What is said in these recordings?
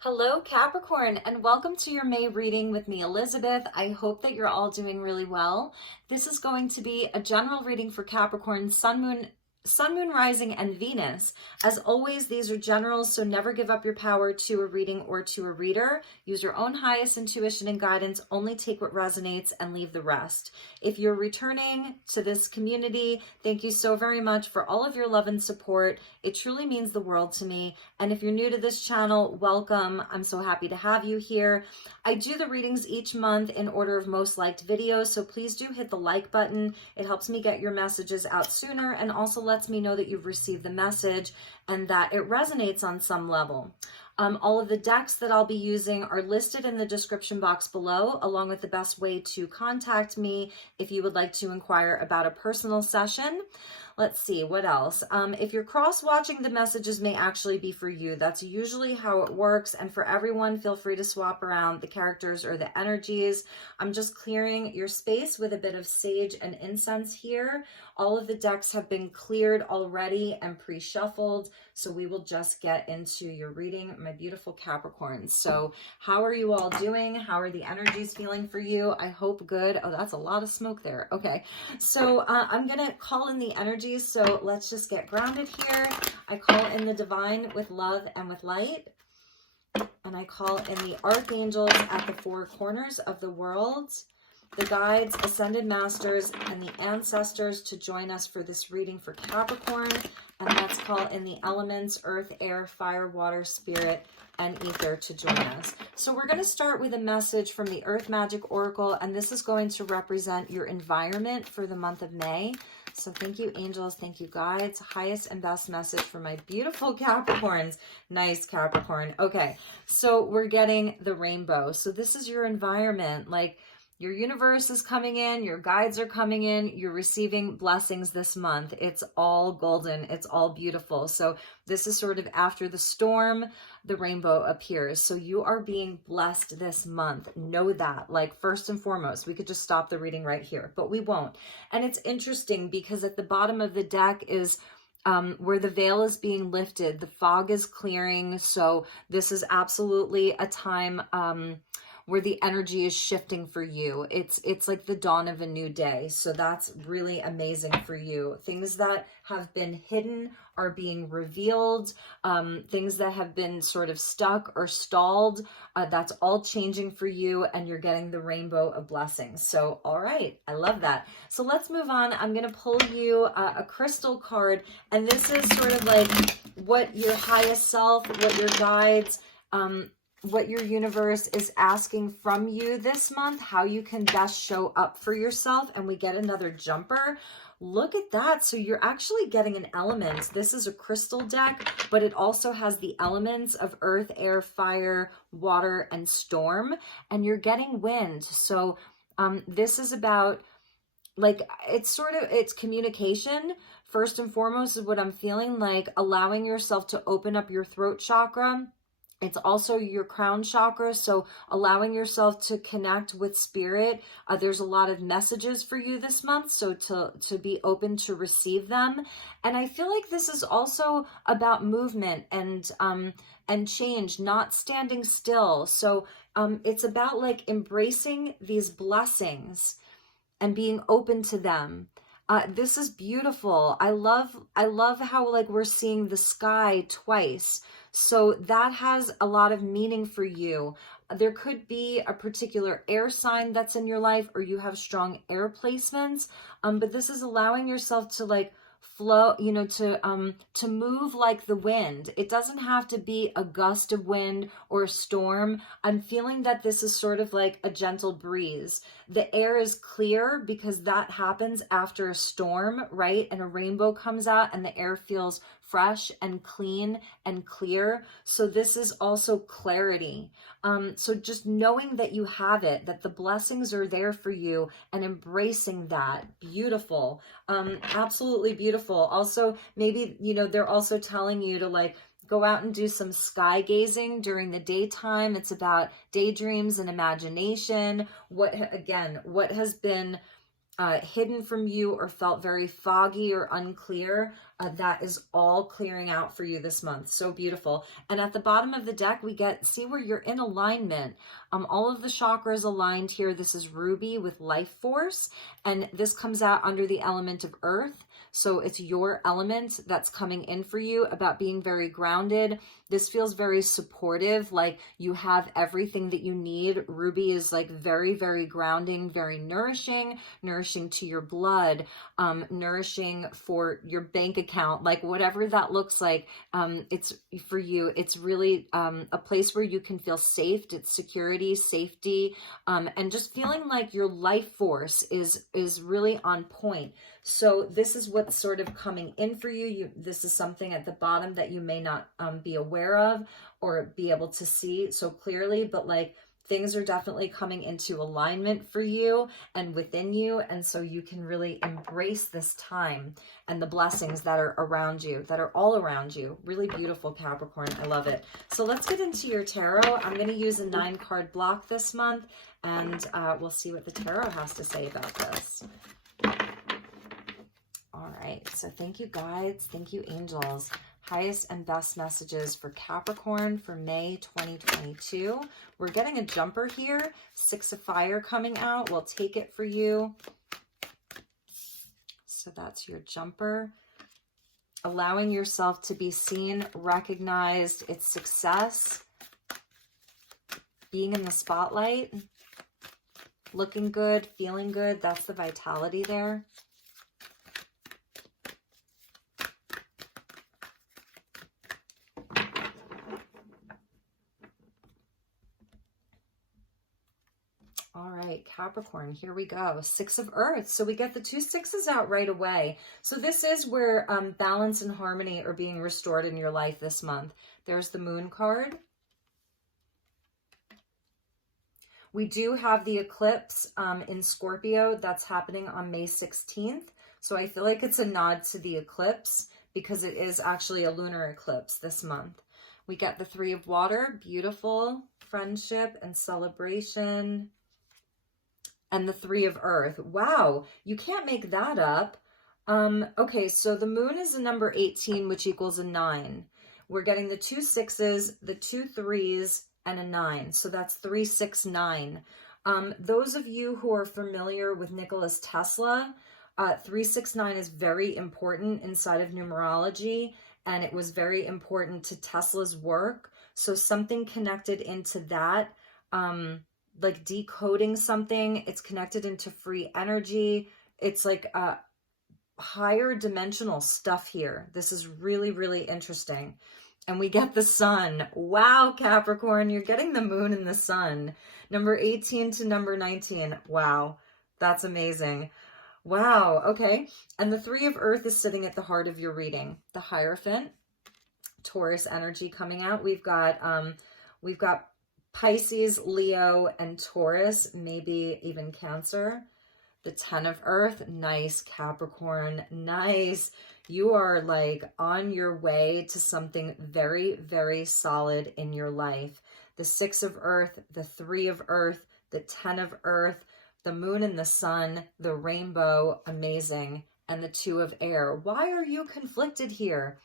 Hello, Capricorn, and welcome to your May reading with me, Elizabeth. I hope that you're all doing really well. This is going to be a general reading for Capricorn, Sun, Moon, Rising, and Venus. As always, these are generals, so never give up your power to a reading or to a reader. Use your own highest intuition and guidance. Only take what resonates and leave the rest. If you're returning to this community, thank you so very much for all of your love and support. It truly means the world to me. And if you're new to this channel, welcome. I'm so happy to have you here. I do the readings each month in order of most liked videos, so please do hit the like button. It helps me get your messages out sooner and also lets me know that you've received the message and that it resonates on some level. All of the decks that I'll be using are listed in the description box below, along with the best way to contact me if you would like to inquire about a personal session. Let's see, what else? If you're cross-watching, the messages may actually be for you. That's usually how it works. And for everyone, feel free to swap around the characters or the energies. I'm just clearing your space with a bit of sage and incense here. All of the decks have been cleared already and pre-shuffled, so we will just get into your reading, my beautiful Capricorns. So how are you all doing? How are the energies feeling for you? I hope good. Oh, that's a lot of smoke there. Okay, so I'm going to call in the energies, so let's just get grounded here. I call in the divine with love and with light, and I call in the archangels at the four corners of the world, the guides, ascended masters, and the ancestors to join us for this reading for Capricorn. And let's call in the elements, earth, air, fire, water, spirit, and ether to join us. So we're going to start with a message from the Earth Magic Oracle, and this is going to represent your environment for the month of May. So thank you, angels. Thank you, guides. Highest and best message for my beautiful Capricorns. Nice, Capricorn. Okay, so we're getting the rainbow. So this is your environment. Like, your universe is coming in, your guides are coming in, you're receiving blessings this month. It's all golden, it's all beautiful. So this is sort of after the storm, the rainbow appears. So you are being blessed this month. Know that, like, first and foremost. We could just stop the reading right here, but we won't. And it's interesting because at the bottom of the deck is where the veil is being lifted, the fog is clearing. So this is absolutely a time where the energy is shifting for you. It's like the dawn of a new day. So that's really amazing for you. Things that have been hidden are being revealed. Things that have been sort of stuck or stalled, that's all changing for you, and you're getting the rainbow of blessings. So, all right, I love that. So let's move on. I'm gonna pull you a crystal card, and this is sort of like what your highest self, what your guides, what your universe is asking from you this month, how you can best show up for yourself. And we get another jumper. Look at that. So you're actually getting an element. This is a crystal deck, but it also has the elements of earth, air, fire, water, and storm. And you're getting wind. So this is about, like, it's communication. First and foremost is what I'm feeling, like allowing yourself to open up your throat chakra. It's also your crown chakra, so allowing yourself to connect with spirit. There's a lot of messages for you this month, so to be open to receive them. And I feel like this is also about movement and change, not standing still. So it's about like embracing these blessings and being open to them. This is beautiful. I love how, like, we're seeing the sky twice. So that has a lot of meaning for you. There could be a particular air sign that's in your life, or you have strong air placements. But this is allowing yourself to, like, flow, you know, to move like the wind. It doesn't have to be a gust of wind or a storm. I'm feeling that this is sort of like a gentle breeze. The air is clear because that happens after a storm, right? And a rainbow comes out and the air feels fresh and clean and clear. So this is also clarity. So just knowing that you have it, that the blessings are there for you, and embracing that. Beautiful. Absolutely beautiful. Also, maybe, you know, they're also telling you to, like, go out and do some sky gazing during the daytime. It's about daydreams and imagination. What has been hidden from you or felt very foggy or unclear, that is all clearing out for you this month. So beautiful. And at the bottom of the deck, we see where you're in alignment. All of the chakras aligned here. This is Ruby with life force, and this comes out under the element of earth. So it's your element that's coming in for you, about being very grounded. This feels very supportive, like you have everything that you need. Ruby is like very, very grounding, very nourishing to your blood, nourishing for your bank account, like whatever that looks like. It's for you. It's really a place where you can feel safe. It's security, safety, and just feeling like your life force is really on point. So this is what's sort of coming in for you. This is something at the bottom that you may not be aware of or be able to see so clearly, but like things are definitely coming into alignment for you and within you. And so you can really embrace this time and the blessings that are around you, that are all around you. Really beautiful, Capricorn. I love it. So let's get into your tarot. I'm going to use a 9-card block this month, and we'll see what the tarot has to say about this. All right, so thank you, guides. Thank you, angels. Highest and best messages for Capricorn for May 2022. We're getting a jumper here. 6 of Fire coming out. We'll take it for you. So that's your jumper. Allowing yourself to be seen, recognized, it's success. Being in the spotlight. Looking good, feeling good. That's the vitality there. All right, Capricorn, here we go. 6 of Earth. So we get the 2 6s out right away. So this is where balance and harmony are being restored in your life this month. There's the Moon card. We do have the eclipse in Scorpio that's happening on May 16th. So I feel like it's a nod to the eclipse because it is actually a lunar eclipse this month. We get the 3 of Water, beautiful, friendship and celebration. And the 3 of Earth. Wow, you can't make that up. Okay, so the Moon is a number 18, which equals a 9. We're getting the 2 6s, the 2 3s, and a 9. So that's 3, 6, 9. Those of you who are familiar with Nikola Tesla, 369 is very important inside of numerology, and it was very important to Tesla's work. So something connected into that, like decoding something, it's connected into free energy. It's like higher dimensional stuff here. This is really, really interesting. And we get the Sun. Wow, Capricorn, you're getting the Moon and the Sun. Number 18 to number 19. Wow, that's amazing. Wow, okay. And the 3 of Earth is sitting at the heart of your reading. The Hierophant, Taurus energy coming out. We've got Pisces, Leo, and Taurus, maybe even Cancer. The 10 of Earth, nice, Capricorn, nice. You are like on your way to something very, very solid in your life. The 6 of Earth, the 3 of Earth, the 10 of Earth, the Moon and the Sun, the Rainbow, amazing, and the 2 of Air. Why are you conflicted here?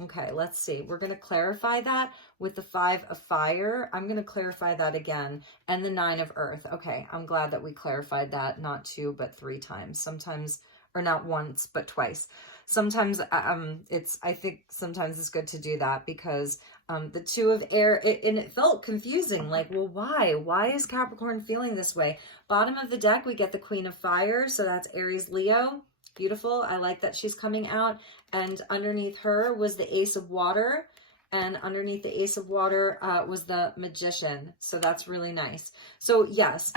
Okay, let's see. We're going to clarify that with the 5 of Fire. I'm going to clarify that again. And the 9 of Earth. Okay, I'm glad that we clarified that not 2, but 3 times. Sometimes, or not once, but twice. Sometimes I think sometimes it's good to do that because the 2 of Air, and it felt confusing. Like, well, why? Why is Capricorn feeling this way? Bottom of the deck, we get the Queen of Fire. So that's Aries, Leo. Beautiful. I like that she's coming out. And underneath her was the Ace of Water. And underneath the Ace of Water was the Magician. So that's really nice. So yes,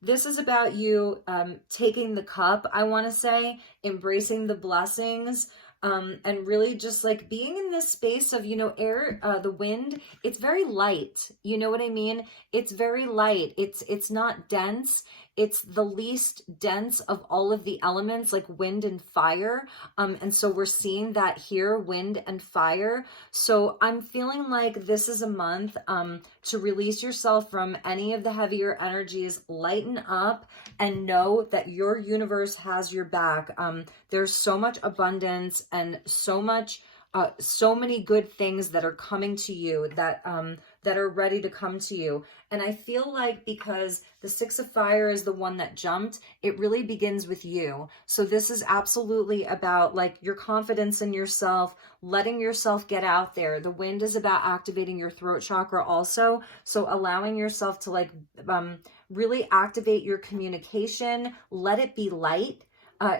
this is about you taking the cup, I want to say, embracing the blessings, and really just like being in this space of, you know, air, the wind, it's very light. You know what I mean? It's very light. It's not dense. it's the least dense of all of the elements, like wind and fire. And so we're seeing that here, wind and fire. So I'm feeling like this is a month to release yourself from any of the heavier energies, lighten up, and know that your universe has your back. There's so much abundance and so many good things that are coming to you, that are ready to come to you. And I feel like because the Six of Fire is the one that jumped, it really begins with you. So this is absolutely about like your confidence in yourself, letting yourself get out there. The wind is about activating your throat chakra also. So allowing yourself to like really activate your communication, let it be light.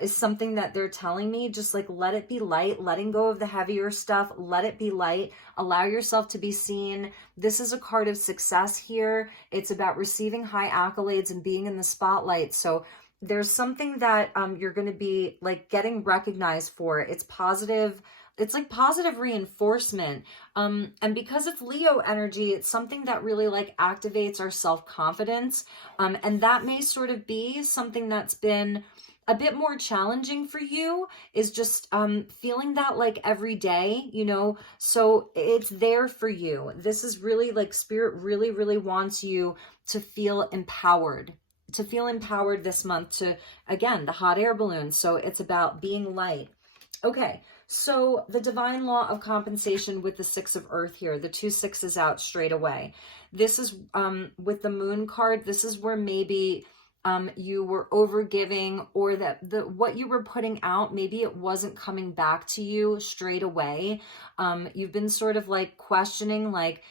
Is something that they're telling me. Just like let it be light, letting go of the heavier stuff, let it be light, allow yourself to be seen. This is a card of success here. It's about receiving high accolades and being in the spotlight. So there's something that you're going to be like getting recognized for. It's positive. It's like positive reinforcement. And because it's Leo energy, it's something that really like activates our self-confidence. And that may sort of be something that's been a bit more challenging for you, is just feeling that like every day, you know, so it's there for you. This is really like Spirit really, really wants you to feel empowered, this month, to, again, the hot air balloon. So it's about being light. Okay, so the divine law of compensation with the Six of Earth here, the 2 sixes out straight away. This is with the Moon card, this is where maybe you were overgiving, or that what you were putting out, maybe it wasn't coming back to you straight away. You've been sort of like questioning, like,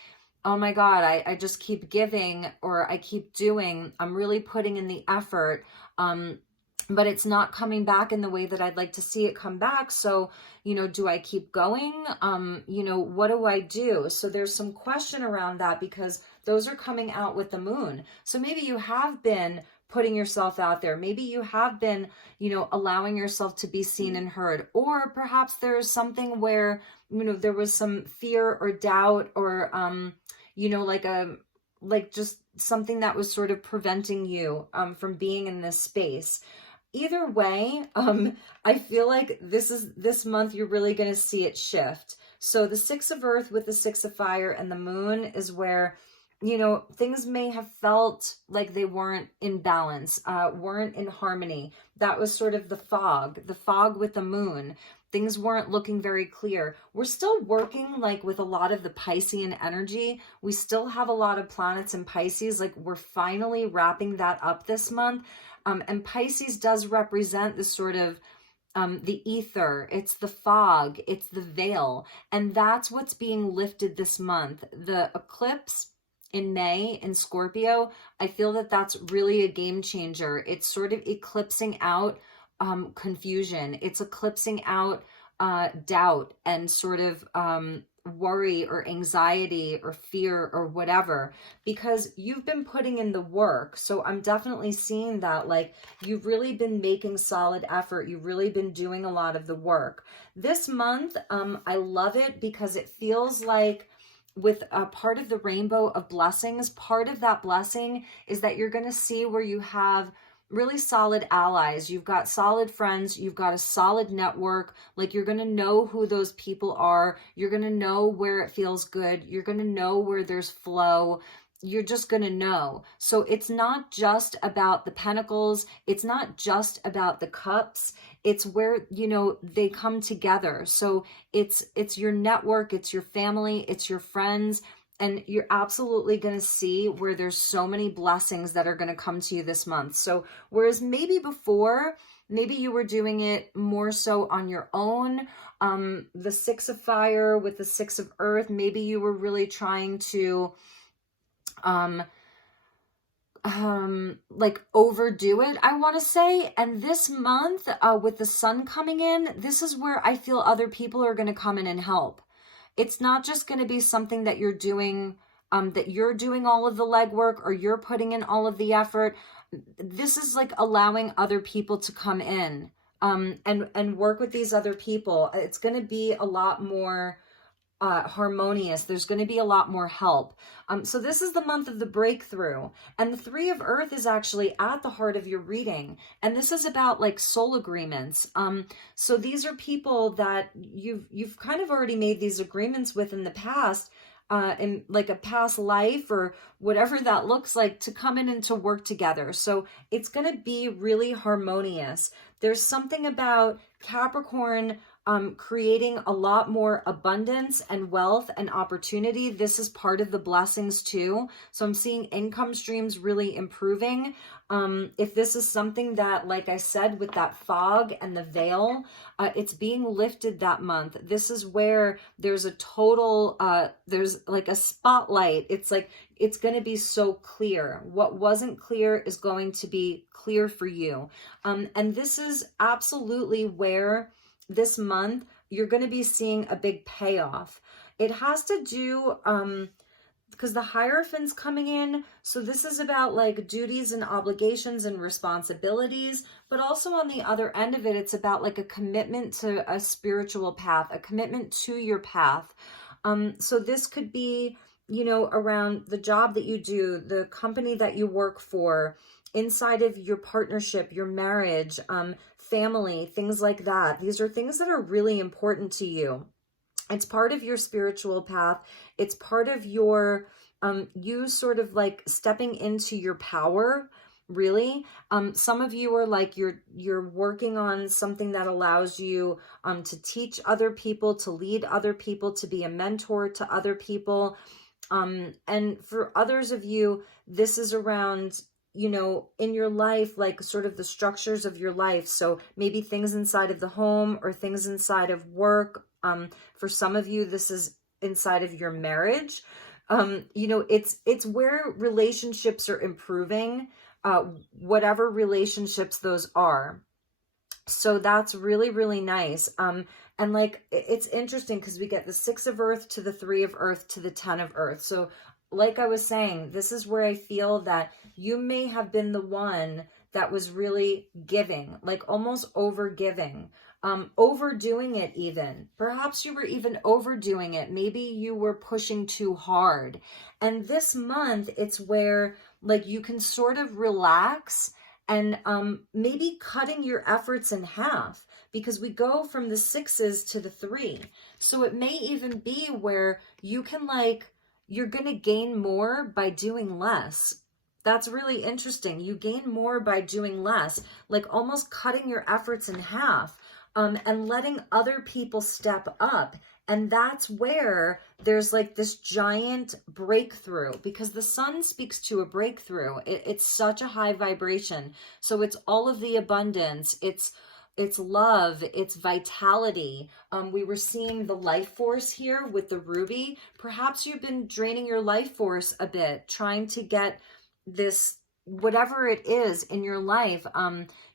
oh my God, I just keep giving, or I keep doing, I'm really putting in the effort, but it's not coming back in the way that I'd like to see it come back. So, you know, do I keep going? You know, what do I do? So there's some question around that, because those are coming out with the Moon. So maybe you have been putting yourself out there. Maybe you have been, you know, allowing yourself to be seen and heard. Or perhaps there's something where, you know, there was some fear or doubt, or, you know, like just something that was sort of preventing you from being in this space. Either way, I feel like this month you're really going to see it shift. So the Six of Earth with the Six of Fire and the Moon is where, you know, things may have felt like they weren't in balance, weren't in harmony. That was sort of the fog with the Moon. Things weren't looking very clear. We're still working like with a lot of the Piscean energy. We still have a lot of planets in Pisces. Like we're finally wrapping that up this month. And Pisces does represent this sort of the ether, it's the fog, it's the veil. And that's what's being lifted this month. The eclipse in May in Scorpio, I feel that that's really a game changer. It's sort of eclipsing out confusion. It's eclipsing out doubt and sort of worry or anxiety or fear or whatever, because you've been putting in the work. So I'm definitely seeing that, like, you've really been making solid effort. You've really been doing a lot of the work. This month, I love it because it feels like, with a part of the rainbow of blessings, part of that blessing is that you're going to see where you have really solid allies. You've got solid friends. You've got a solid network. Like, you're going to know who those people are. You're going to know where it feels good. You're going to know where there's flow. You're just going to know. So it's not just about the pentacles. It's not just about the cups. It's where, you know, they come together. So it's your network, it's your family, it's your friends, and you're absolutely going to see where there's so many blessings that are going to come to you this month. So whereas maybe before, maybe you were doing it more so on your own, the Six of Fire with the Six of Earth, maybe you were really trying to like overdo it, I want to say. And this month, with the sun coming in, this is where I feel other people are going to come in and help. It's not just going to be something that you're doing, that you're doing all of the legwork or you're putting in all of the effort. This is like allowing other people to come in, and work with these other people. It's going to be a lot more harmonious. There's going to be a lot more help. So this is the month of the breakthrough, and the Three of Earth is actually at the heart of your reading, and this is about like soul agreements. So these are people that you've kind of already made these agreements with in the past, in like a past life or whatever that looks like, to come in and to work together. So it's going to be really harmonious. There's something about Capricorn creating a lot more abundance and wealth and opportunity. This is part of the blessings too. So I'm seeing income streams really improving. If this is something that, like I said, with that fog and the veil, it's being lifted that month. This is where there's a total, there's like a spotlight. It's like, it's going to be so clear. What wasn't clear is going to be clear for you. And this is absolutely where this month you're going to be seeing a big payoff. It has to do because the Hierophant's coming in, so this is about like duties and obligations and responsibilities, but also on the other end of it, it's about like a commitment to a spiritual path, a commitment to your path. So this could be, you know, around the job that you do, the company that you work for, inside of your partnership, your marriage, family, things like that. These are things that are really important to you. It's part of your spiritual path. It's part of your, you sort of like stepping into your power, really. Some of you are like, you're working on something that allows you to teach other people, to lead other people, to be a mentor to other people. And for others of you, this is around, you know, in your life, like sort of the structures of your life. So maybe things inside of the home or things inside of work. For some of you, this is inside of your marriage. You know, it's where relationships are improving, whatever relationships those are. So that's really, really nice. And like, it's interesting because we get the 6 of Earth to the 3 of Earth to the 10 of Earth. So like I was saying, this is where I feel that you may have been the one that was really giving, like almost over giving, overdoing it even. Perhaps you were even overdoing it. Maybe you were pushing too hard. And this month, it's where like you can sort of relax and maybe cutting your efforts in half, because we go from the 6s to the 3. So it may even be where you can like, you're going to gain more by doing less. That's really interesting. You gain more by doing less, like almost cutting your efforts in half, and letting other people step up. And that's where there's like this giant breakthrough, because the sun speaks to a breakthrough. It's such a high vibration. So it's all of the abundance. It's love, it's vitality. We were seeing the life force here with the ruby. Perhaps you've been draining your life force a bit, trying to get this, whatever it is in your life,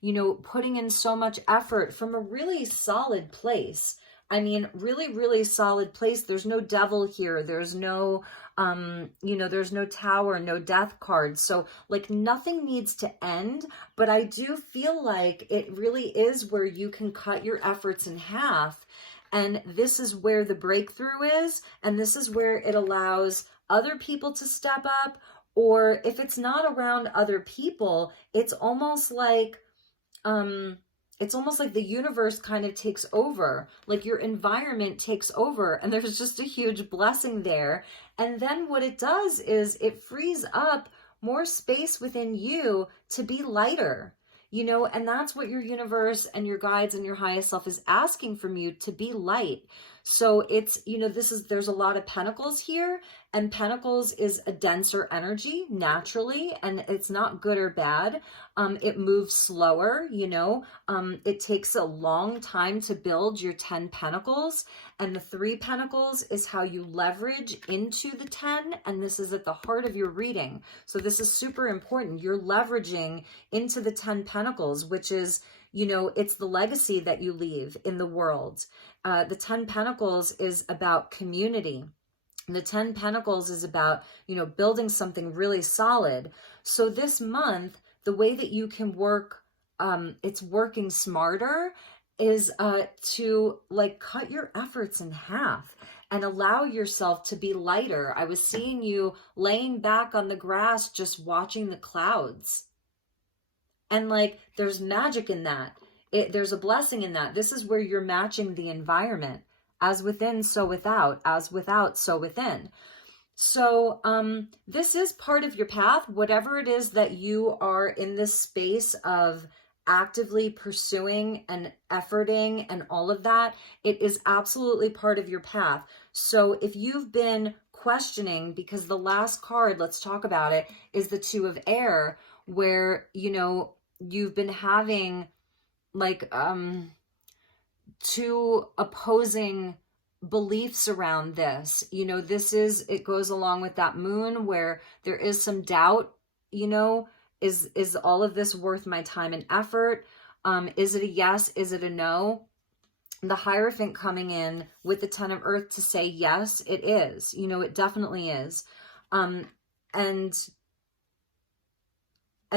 you know, putting in so much effort from a really solid place. I mean, really, really solid place. There's no devil here. There's no, you know, there's no tower, no death card. So like nothing needs to end, but I do feel like it really is where you can cut your efforts in half. And this is where the breakthrough is. And this is where it allows other people to step up. Or if it's not around other people, it's almost like, the universe kind of takes over, like your environment takes over, and there's just a huge blessing there. And then what it does is it frees up more space within you to be lighter, you know, and that's what your universe and your guides and your highest self is asking from you, to be light. So it's, you know, there's a lot of pentacles here, and pentacles is a denser energy naturally, and it's not good or bad. It moves slower, you know, it takes a long time to build your 10 pentacles, and the 3 pentacles is how you leverage into the 10. And this is at the heart of your reading. So this is super important. You're leveraging into the 10 pentacles, which is, you know, it's the legacy that you leave in the world. The 10 pentacles is about community. The 10 pentacles is about, you know, building something really solid. So this month, the way that you can work, it's working smarter, is to like cut your efforts in half. and allow yourself to be lighter. I was seeing you laying back on the grass, just watching the clouds. And like, there's magic in that. There's a blessing in that. This is where you're matching the environment. As within, so without. As without, so within. So this is part of your path, whatever it is that you are in this space of actively pursuing and efforting and all of that, it is absolutely part of your path. So if you've been questioning, because the last card, let's talk about it, is the Two of Air, where, you know, you've been having like two opposing beliefs around this. You know, it goes along with that moon where there is some doubt, you know, is all of this worth my time and effort? Is it a yes? Is it a no? The Hierophant coming in with the Ten of Earth to say, yes, it is. You know, it definitely is. And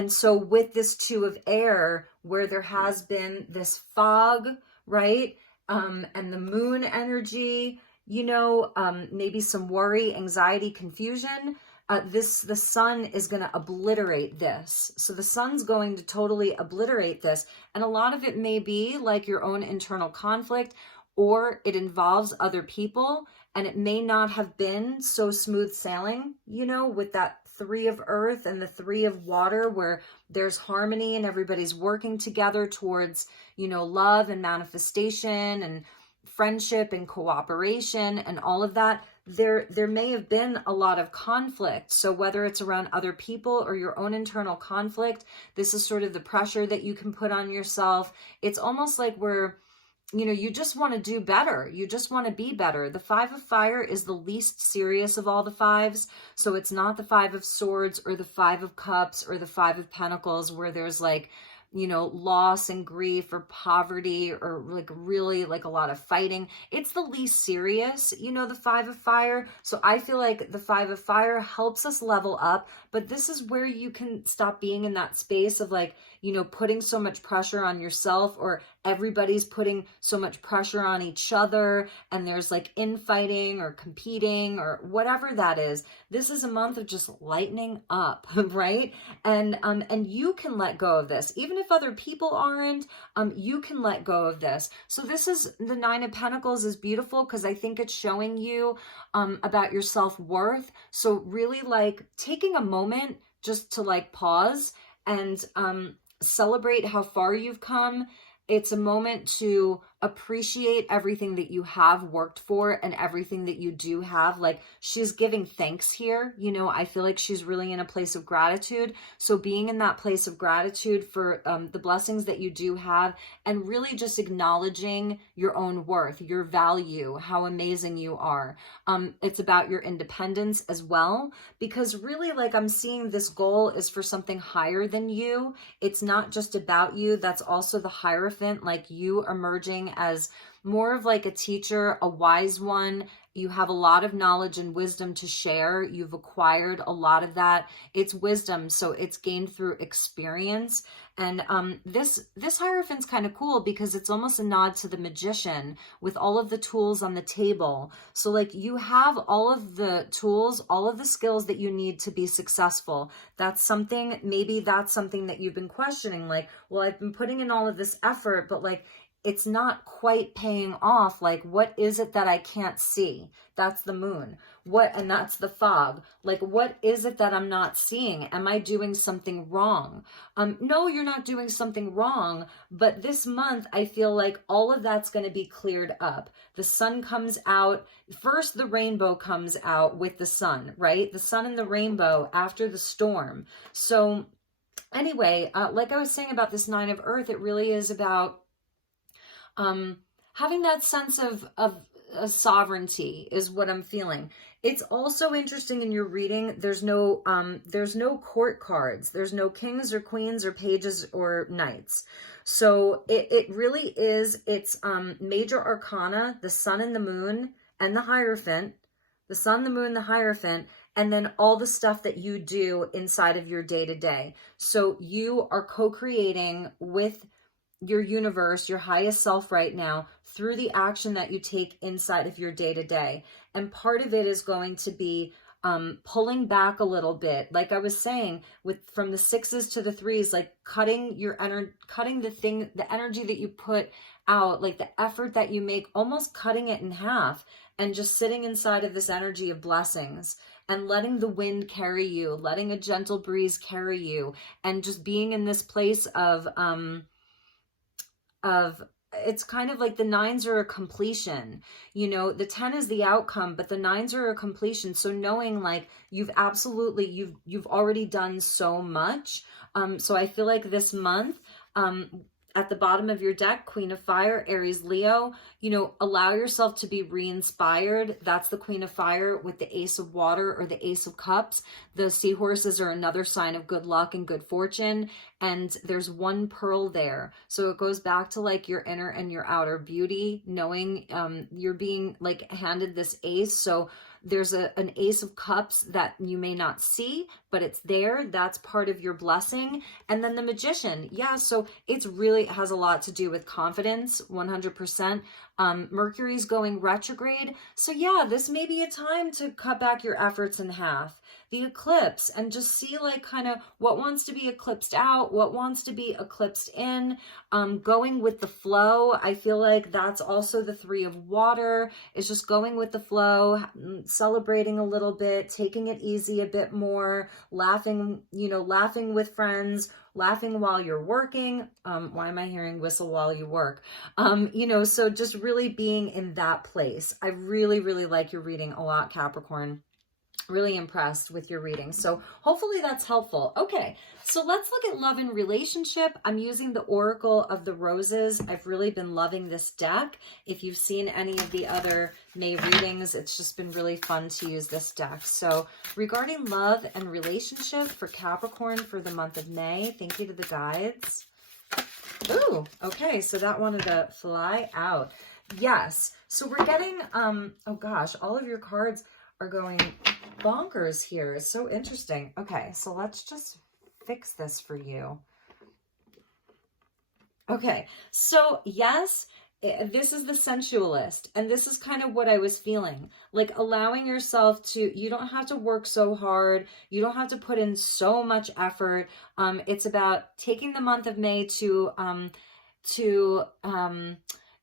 so with this Two of Air, where there has been this fog, right? And the moon energy, you know, maybe some worry, anxiety, confusion. The sun is going to obliterate this. So the sun's going to totally obliterate this. And a lot of it may be like your own internal conflict, or it involves other people, and it may not have been so smooth sailing, you know, with that Three of Earth and the Three of Water, where there's harmony and everybody's working together towards, you know, love and manifestation and friendship and cooperation and all of that. There may have been a lot of conflict. So whether it's around other people or your own internal conflict, this is sort of the pressure that you can put on yourself. It's almost like you know, you just want to do better. You just want to be better. The Five of Fire is the least serious of all the fives. So it's not the Five of Swords or the Five of Cups or the Five of Pentacles, where there's like, you know, loss and grief or poverty or like really like a lot of fighting. It's the least serious, you know, the Five of Fire. So I feel like the Five of Fire helps us level up, but this is where you can stop being in that space of like, you know, putting so much pressure on yourself, or everybody's putting so much pressure on each other, and there's like infighting or competing or whatever that is. This is a month of just lightening up, right? And you can let go of this. Even if other people aren't, you can let go of this. So this is the Nine of Pentacles is beautiful because I think it's showing you about your self-worth. So really like taking a moment just to like pause and celebrate how far you've come. It's a moment to appreciate everything that you have worked for and everything that you do have. Like, she's giving thanks here. You know, I feel like she's really in a place of gratitude. So being in that place of gratitude for the blessings that you do have, and really just acknowledging your own worth, your value, how amazing you are. It's about your independence as well, because really, like, I'm seeing this goal is for something higher than you. It's not just about you. That's also the Hierophant, like you emerging as more of like a teacher, a wise one. You have a lot of knowledge and wisdom to share. You've acquired a lot of that. It's wisdom, so it's gained through experience. And this Hierophant's kind of cool because it's almost a nod to the Magician with all of the tools on the table. So like you have all of the tools, all of the skills that you need to be successful. That's something, maybe that's something that you've been questioning. Like, well, I've been putting in all of this effort, but like, it's not quite paying off. Like, what is it that I can't see? That's the moon. And that's the fog. Like, what is it that I'm not seeing? Am I doing something wrong? No, you're not doing something wrong. But this month, I feel like all of that's going to be cleared up. The sun comes out. First, the rainbow comes out with the sun, right? The sun and the rainbow after the storm. So anyway, like I was saying about this Nine of Earth, it really is about having that sense of sovereignty is what I'm feeling. It's also interesting in your reading, there's no court cards. There's no kings or queens or pages or knights. So it really is, it's major arcana, the sun and the moon and the Hierophant, the sun, the moon, the Hierophant, and then all the stuff that you do inside of your day-to-day. So you are co-creating with your universe, your highest self right now through the action that you take inside of your day-to-day. And part of it is going to be pulling back a little bit, like I was saying, with from the 6s to the 3s, like cutting your cutting the energy that you put out, like the effort that you make, almost cutting it in half, and just sitting inside of this energy of blessings and letting the wind carry you, letting a gentle breeze carry you, and just being in this place of it's kind of like the 9s are a completion, you know, the 10 is the outcome, but the 9s are a completion. So knowing like you've already done so much. So I feel like this month, at the bottom of your deck, Queen of Fire, Aries, Leo, you know, allow yourself to be re-inspired. That's the Queen of Fire with the Ace of Water or the Ace of Cups. The seahorses are another sign of good luck and good fortune. And there's one pearl there. So it goes back to like your inner and your outer beauty, knowing you're being like handed this ace. So there's an Ace of Cups that you may not see, but it's there. That's part of your blessing. And then the Magician. Yeah, so it's really has a lot to do with confidence, 100%. Mercury's going retrograde. So yeah, this may be a time to cut back your efforts in half. The eclipse, and just see like kind of what wants to be eclipsed out, what wants to be eclipsed in, going with the flow. I feel like that's also the 3 of water, is just going with the flow, celebrating a little bit, taking it easy a bit more, laughing, you know, laughing with friends, laughing while you're working. Why am I hearing whistle while you work? You know, so just really being in that place. I really, really like your reading a lot, Capricorn. Really impressed with your reading. So hopefully that's helpful. Okay, so let's look at love and relationship. I'm using the Oracle of the Roses. I've really been loving this deck. If you've seen any of the other May readings, it's just been really fun to use this deck. So regarding love and relationship for Capricorn for the month of May, thank you to the guides. Ooh, okay, so that wanted to fly out. Yes, so we're getting, oh gosh, all of your cards are going bonkers here. It's so interesting. Okay, so let's just fix this for you. Okay, so yes, this is the sensualist, and this is kind of what I was feeling, like allowing yourself to, you don't have to work so hard, you don't have to put in so much effort. It's about taking the month of May to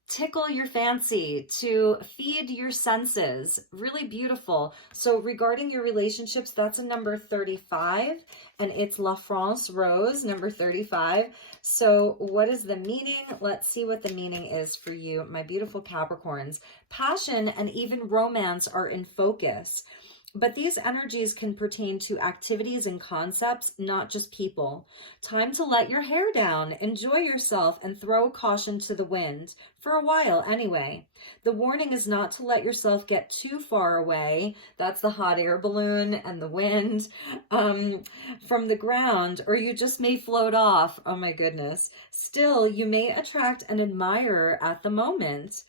tickle your fancy, to feed your senses. Really beautiful. So regarding your relationships, that's a number 35, and it's La France Rose, number 35. So what is the meaning? Let's see what the meaning is for you, my beautiful Capricorns. Passion and even romance are in focus. But these energies can pertain to activities and concepts, not just people. Time to let your hair down, enjoy yourself, and throw caution to the wind. For a while, anyway. The warning is not to let yourself get too far away. That's the hot air balloon and the wind from the ground, or you just may float off. Oh my goodness. Still, you may attract an admirer at the moment.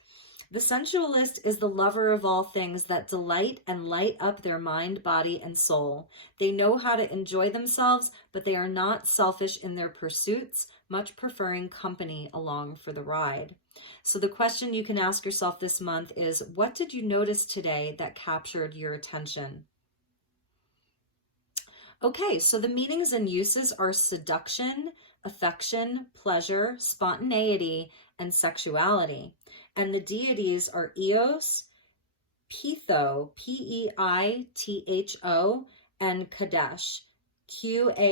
The sensualist is the lover of all things that delight and light up their mind, body, and soul. They know how to enjoy themselves, but they are not selfish in their pursuits, much preferring company along for the ride. So the question you can ask yourself this month is, what did you notice today that captured your attention? Okay, so the meanings and uses are seduction, affection, pleasure, spontaneity, and sexuality. And the deities are Eos, Pytho, P-E-I-T-H-O, and Kadesh, Q-A-D-E-S-H.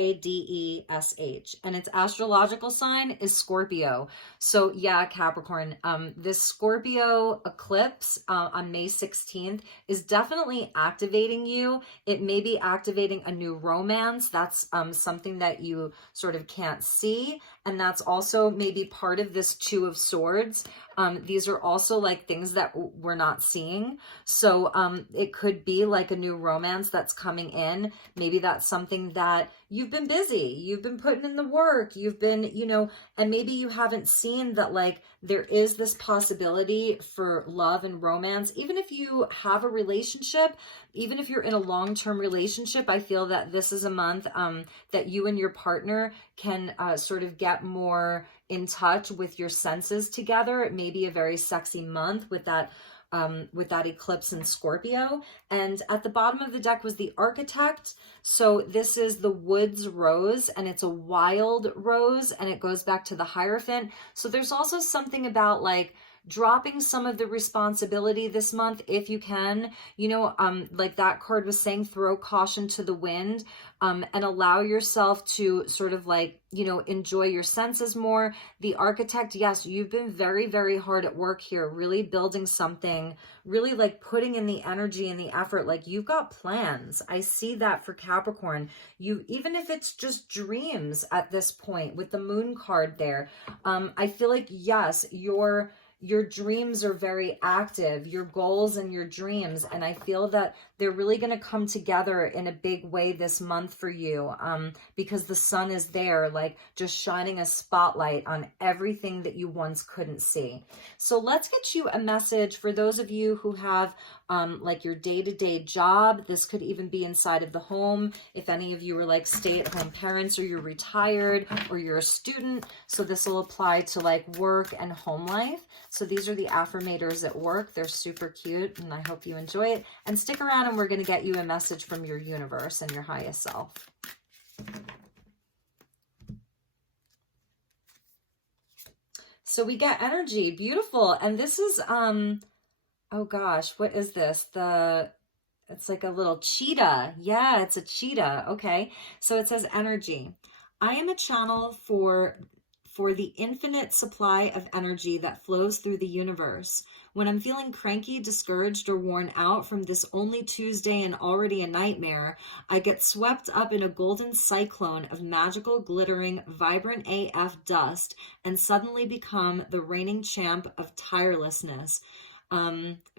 And its astrological sign is Scorpio. So yeah, Capricorn, this Scorpio eclipse on May 16th is definitely activating you. It may be activating a new romance. That's something that you sort of can't see. And that's also maybe part of this Two of Swords. These are also like things that we're not seeing. So it could be like a new romance that's coming in. Maybe that's something that you've been busy, you've been putting in the work, you've been, you know, and maybe you haven't seen that like there is this possibility for love and romance. Even if you have a relationship, even if you're in a long-term relationship, I feel that this is a month that you and your partner can sort of get more in touch with your senses together. It may be a very sexy month with that eclipse in Scorpio. And at the bottom of the deck was the Architect. So this is the Woods Rose, and it's a wild rose, and it goes back to the Hierophant. So there's also something about like dropping some of the responsibility this month if you can, like that card was saying, throw caution to the wind, and allow yourself to sort of like, enjoy your senses more. The Architect, yes, you've been very, very hard at work here, really building something, really like putting in the energy and the effort. Like you've got plans. I see that for Capricorn. Even if it's just dreams at this point with the Moon card there, I feel like, yes, your dreams are very active, your goals and your dreams. And I feel that they're really going to come together in a big way this month for you, because the sun is there, like just shining a spotlight on everything that you once couldn't see. So let's get you a message for those of you who have like your day-to-day job. This could even be inside of the home. If any of you are like stay-at-home parents, or you're retired, or you're a student. So this will apply to like work and home life. So these are the Affirmators at work. They're super cute, and I hope you enjoy it. And stick around, and we're going to get you a message from your universe and your highest self. So we get energy. Beautiful. And this is, oh gosh, what is this? It's like a little cheetah. Yeah, it's a cheetah. Okay. So it says energy. I am a channel for the infinite supply of energy that flows through the universe. When I'm feeling cranky, discouraged, or worn out from this only Tuesday and already a nightmare, I get swept up in a golden cyclone of magical, glittering, vibrant AF dust and suddenly become the reigning champ of tirelessness.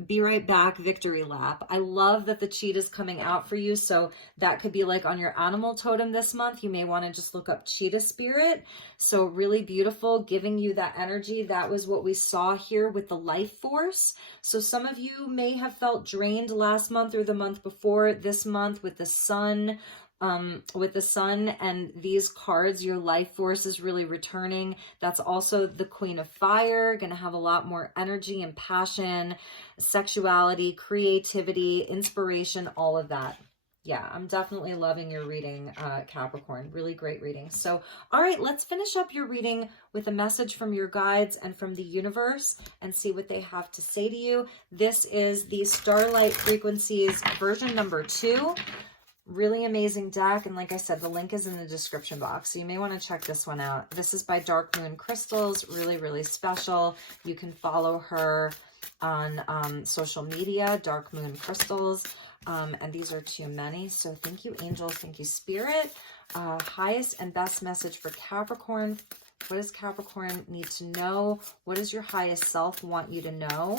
Be right back, victory lap. I love that the cheetah is coming out for you. So that could be like on your animal totem this month. You may want to just look up cheetah spirit. So really beautiful, giving you that energy. That was what we saw here with the life force. So some of you may have felt drained last month or the month before. This month with the sun, and these cards, your life force is really returning. That's also the Queen of Fire, going to have a lot more energy and passion, sexuality, creativity, inspiration, all of that. Yeah, I'm definitely loving your reading, Capricorn. Really great reading. So, all right, let's finish up your reading with a message from your guides and from the universe and see what they have to say to you. This is the Starlight Frequencies version number 2. Really amazing deck, and like I said, the link is in the description box, so you may want to check this one out. This is by Dark Moon Crystals. Really, really special. You can follow her on social media, Dark Moon Crystals, and these are too many. So thank you, angels. Thank you, spirit. Highest and best message for Capricorn. What does Capricorn need to know? What does your highest self want you to know?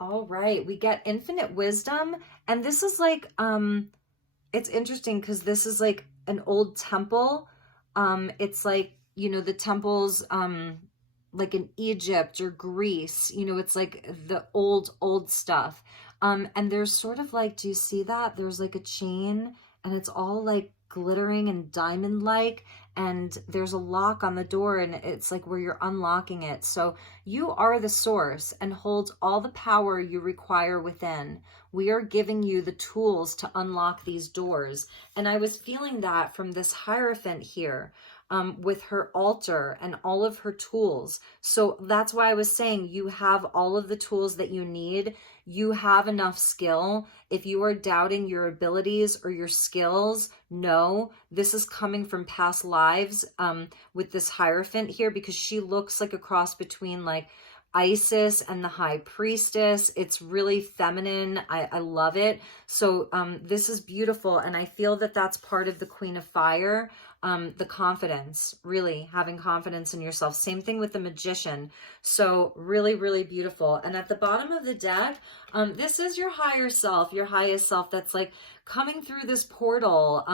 All right, we get infinite wisdom, and this is like, it's interesting because this is like an old temple. It's like, the temples, like in Egypt or Greece, it's like the old stuff. And there's sort of like, do you see that? There's like a chain, and it's all like glittering and diamond-like, and there's a lock on the door, and it's like where you're unlocking it. So you are the source and hold all the power you require within. We are giving you the tools to unlock these doors. And I was feeling that from this Hierophant here, with her altar and all of her tools. So that's why I was saying you have all of the tools that you need. You have enough skill. If you are doubting your abilities or your skills, no, this is coming from past lives, with this Hierophant here, because she looks like a cross between like Isis and the High Priestess. It's really feminine. I love it. So this is beautiful, and I feel that that's part of the Queen of Fire. The confidence, really having confidence in yourself. Same thing with the Magician. So really, really beautiful. And at the bottom of the deck, this is your higher self, your highest self, that's like coming through this portal,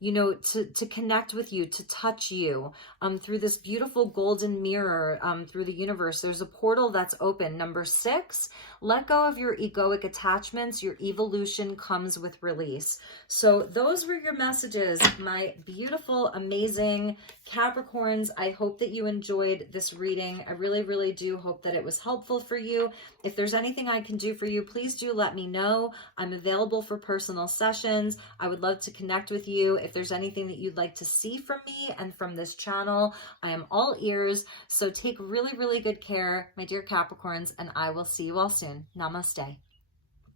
you know, to connect with you, to touch you, through this beautiful golden mirror, through the universe. There's a portal that's open. Number 6, let go of your egoic attachments. Your evolution comes with release. So those were your messages, my beautiful, amazing Capricorns. I hope that you enjoyed this reading. I really, really do hope that it was helpful for you. If there's anything I can do for you, please do let me know. I'm available for personal sessions. I would love to connect with you. If there's anything that you'd like to see from me and from this channel, I am all ears. So take really, really good care, my dear Capricorns, and I will see you all soon. Namaste.